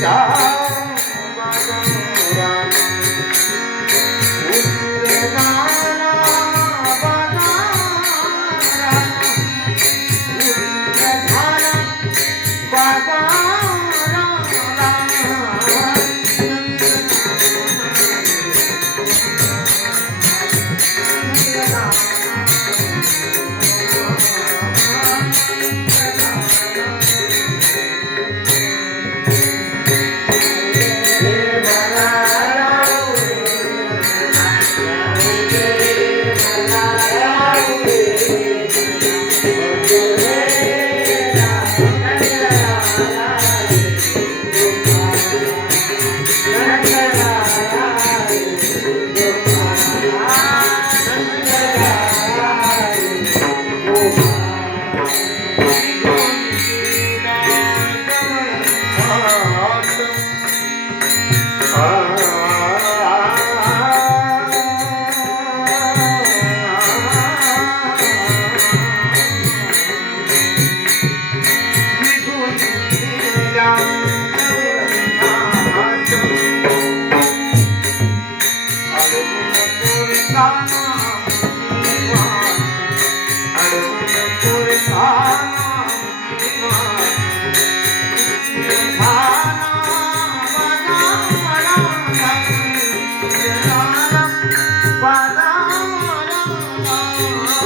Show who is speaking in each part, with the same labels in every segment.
Speaker 1: जा Amen.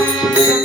Speaker 1: Música